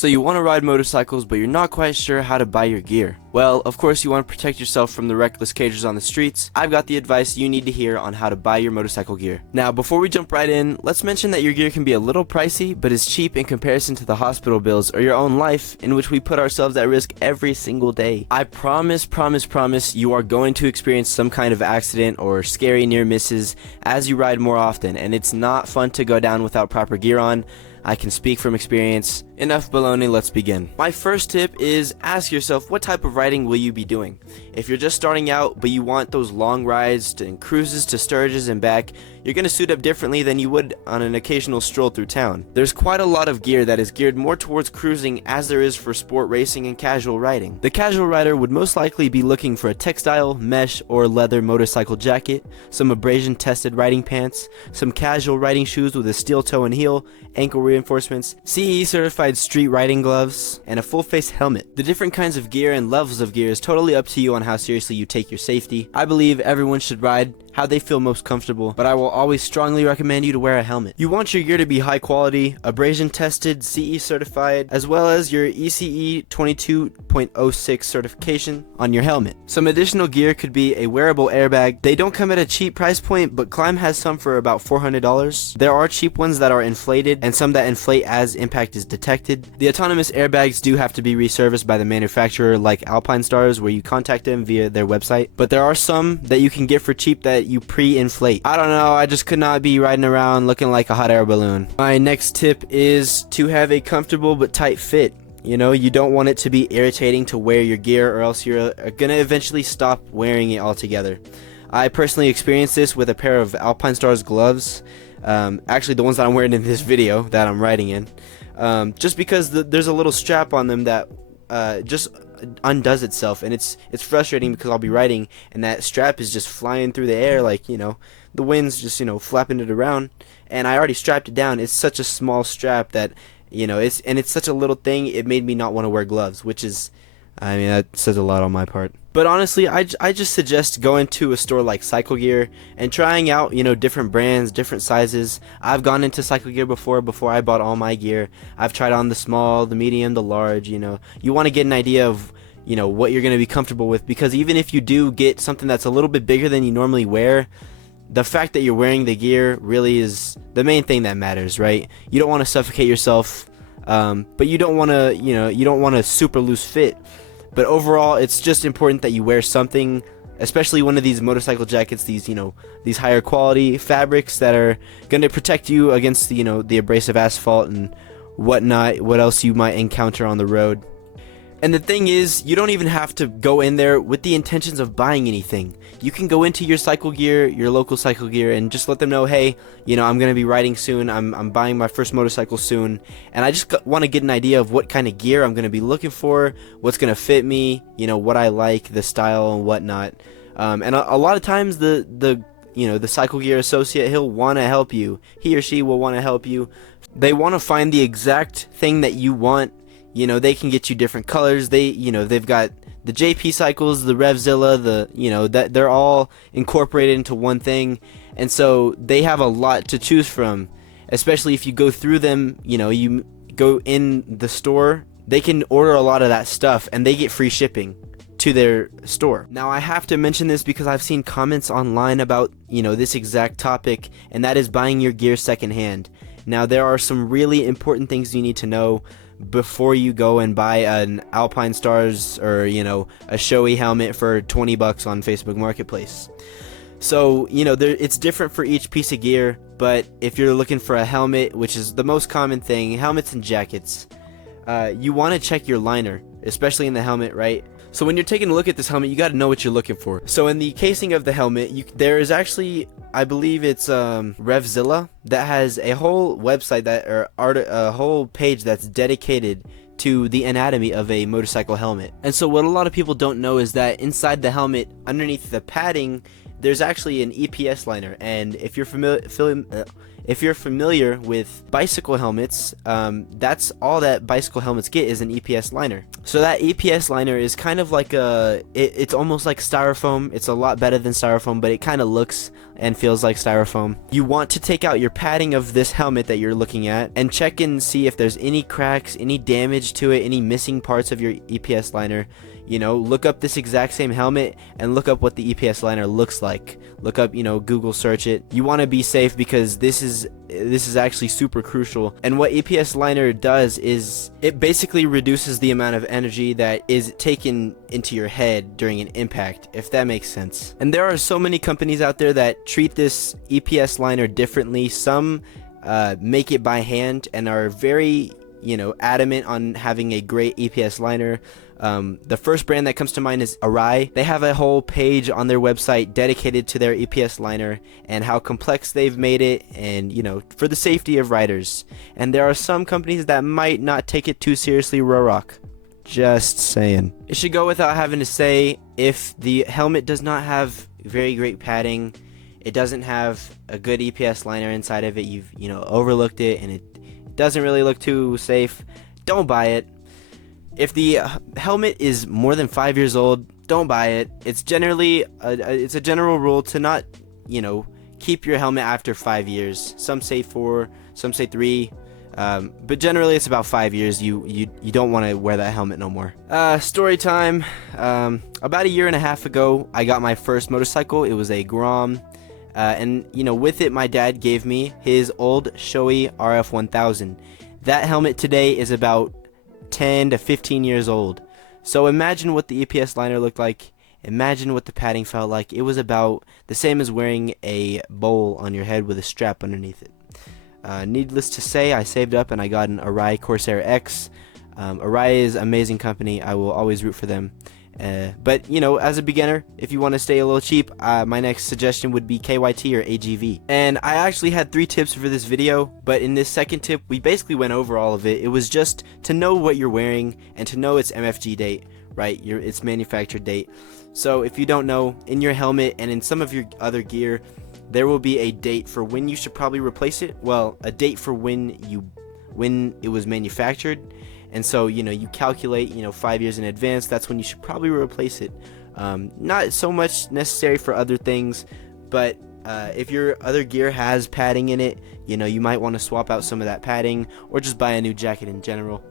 So you want to ride motorcycles, but you're not quite sure how to buy your gear. Well, of course you want to protect yourself from the reckless cagers on the streets. I've got the advice you need to hear on how to buy your motorcycle gear. Now, before we jump right in, let's mention that your gear can be a little pricey, but is cheap in comparison to the hospital bills or your own life, in which we put ourselves at risk every single day. I promise you are going to experience some kind of accident or scary near misses as you ride more often, and it's not fun to go down without proper gear on. I can speak from experience. Enough baloney, let's begin. My first tip is ask yourself, what type of riding will you be doing? If you're just starting out but you want those long rides and cruises to Sturgis and back, you're going to suit up differently than you would on an occasional stroll through town. There's quite a lot of gear that is geared more towards cruising as there is for sport racing and casual riding. The casual rider would most likely be looking for a textile, mesh, or leather motorcycle jacket, some abrasion tested riding pants, some casual riding shoes with a steel toe and heel, ankle reinforcements, CE certified street riding gloves, and a full face helmet. The different kinds of gear and levels of gear is totally up to you on how seriously you take your safety. I believe everyone should ride how they feel most comfortable, but I will always strongly recommend you to wear a helmet. You want your gear to be high quality, abrasion tested, CE certified, as well as your ECE 22.06 certification on your helmet. Some additional gear could be a wearable airbag. They don't come at a cheap price point, but Climb has some for about $400. There are cheap ones that are inflated and some that inflate as impact is detected. The autonomous airbags do have to be reserviced by the manufacturer, like Alpine Stars, where you contact them via their website, but there are some that you can get for cheap that you pre-inflate. I don't know, I just could not be riding around looking like a hot air balloon. My next tip is to have a comfortable but tight fit. You know, you don't want it to be irritating to wear your gear, or else you're gonna eventually stop wearing it altogether. I personally experienced this with a pair of Alpine Stars gloves, actually the ones that I'm wearing in this video that I'm riding in, just because there's a little strap on them that just undoes itself, and it's frustrating because I'll be riding and that strap is just flying through the air, like, you know, the wind's just, you know, flapping it around, and I already strapped it down. It's such a small strap that, you know, it's such a little thing, it made me not want to wear gloves, which is, I mean, that says a lot on my part. But honestly, I just suggest going to a store like Cycle Gear and trying out, you know, different brands, different sizes. I've gone into Cycle Gear before I bought all my gear. I've tried on the small, the medium, the large, you know. You want to get an idea of, you know, what you're going to be comfortable with, because even if you do get something that's a little bit bigger than you normally wear, the fact that you're wearing the gear really is the main thing that matters, right? You don't want to suffocate yourself, but you don't want to, you know, you don't want a super loose fit. But overall, it's just important that you wear something, especially one of these motorcycle jackets, these, you know, these higher quality fabrics that are going to protect you against the, you know, the abrasive asphalt and whatnot, what else you might encounter on the road. And the thing is, you don't even have to go in there with the intentions of buying anything. You can go into your Cycle Gear, your local Cycle Gear, and just let them know, hey, you know, I'm going to be riding soon, I'm buying my first motorcycle soon, and I just want to get an idea of what kind of gear I'm going to be looking for, what's going to fit me, you know, what I like, the style and whatnot. And a lot of times the you know, the Cycle Gear associate, he'll want to help you. He or she will want to help you. They want to find the exact thing that you want. You know, they can get you different colors. They, you know, they've got the JP cycles, the Revzilla, the, you know, that they're all incorporated into one thing, and so they have a lot to choose from. Especially if you go through them, you know, you go in the store, they can order a lot of that stuff, and they get free shipping to their store. Now, I have to mention this because I've seen comments online about, you know, this exact topic, and that is buying your gear secondhand. Now, there are some really important things you need to know before you go and buy an Alpine Stars or, you know, a Shoei helmet for 20 bucks on Facebook Marketplace. So, you know, it's different for each piece of gear, but if you're looking for a helmet, which is the most common thing, helmets and jackets, you want to check your liner, especially in the helmet, right? So when you're taking a look at this helmet, you got to know what you're looking for. So in the casing of the helmet, there is actually, I believe it's Revzilla, that has a whole website a whole page that's dedicated to the anatomy of a motorcycle helmet. And so what a lot of people don't know is that inside the helmet, underneath the padding, there's actually an EPS liner. And if you're familiar with bicycle helmets, that's all that bicycle helmets get is an EPS liner. So that EPS liner is kind of like it's almost like styrofoam. It's a lot better than styrofoam, but it kind of looks and feels like styrofoam. You want to take out your padding of this helmet that you're looking at and check and see if there's any cracks, any damage to it, any missing parts of your EPS liner. You know, look up this exact same helmet and look up what the EPS liner looks like. Look up, you know, Google search it. You want to be safe because this is actually super crucial. And what EPS liner does is it basically reduces the amount of energy that is taken into your head during an impact, if that makes sense. And there are so many companies out there that treat this EPS liner differently. Some make it by hand and are very, you know, adamant on having a great EPS liner. The first brand that comes to mind is Arai. They have a whole page on their website dedicated to their EPS liner and how complex they've made it, and, you know, for the safety of riders. And there are some companies that might not take it too seriously. Rock. Just saying. It should go without having to say, if the helmet does not have very great padding, it doesn't have a good EPS liner inside of it, you've, you know, overlooked it, and it doesn't really look too safe, don't buy it. If the helmet is more than 5 years old, don't buy it. It's generally it's a general rule to not, you know, keep your helmet after 5 years. Some say 4, some say 3, but generally it's about 5 years. You don't want to wear that helmet no more. Story time. About a year and a half ago, I got my first motorcycle. It was a Grom, and, you know, with it, my dad gave me his old Shoei RF 1000. That helmet today is about 10 to 15 years old. So imagine what the EPS liner looked like. Imagine what the padding felt like. It was about the same as wearing a bowl on your head with a strap underneath it. Needless to say, I saved up and I got an Arai Corsair X. Arai is an amazing company. I will always root for them. But, you know, as a beginner, if you want to stay a little cheap, my next suggestion would be KYT or AGV. And I actually had 3 tips for this video, but in this second tip, we basically went over all of it. It was just to know what you're wearing and to know its MFG date, right? Its manufactured date. So if you don't know, in your helmet and in some of your other gear, there will be a date for when you should probably replace it. Well, a date for when it was manufactured. And so, you know, you calculate, you know, 5 years in advance. That's when you should probably replace it. Not so much necessary for other things, but if your other gear has padding in it, you know, you might want to swap out some of that padding or just buy a new jacket in general.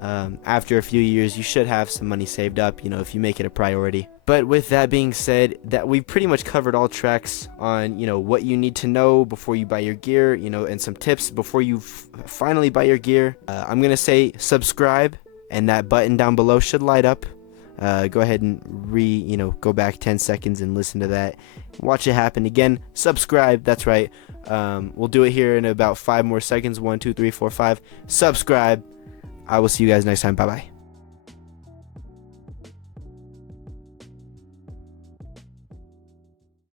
After a few years, you should have some money saved up, you know, if you make it a priority. But with that being said, that we've pretty much covered all tracks on, you know, what you need to know before you buy your gear, you know, and some tips before you finally buy your gear. I'm gonna say subscribe, and that button down below should light up. Go ahead and go back 10 seconds and listen to that. Watch it happen again. Subscribe, that's right. We'll do it here in about 5 more seconds. 1, 2, 3, 4, 5. Subscribe. I will see you guys next time. Bye bye.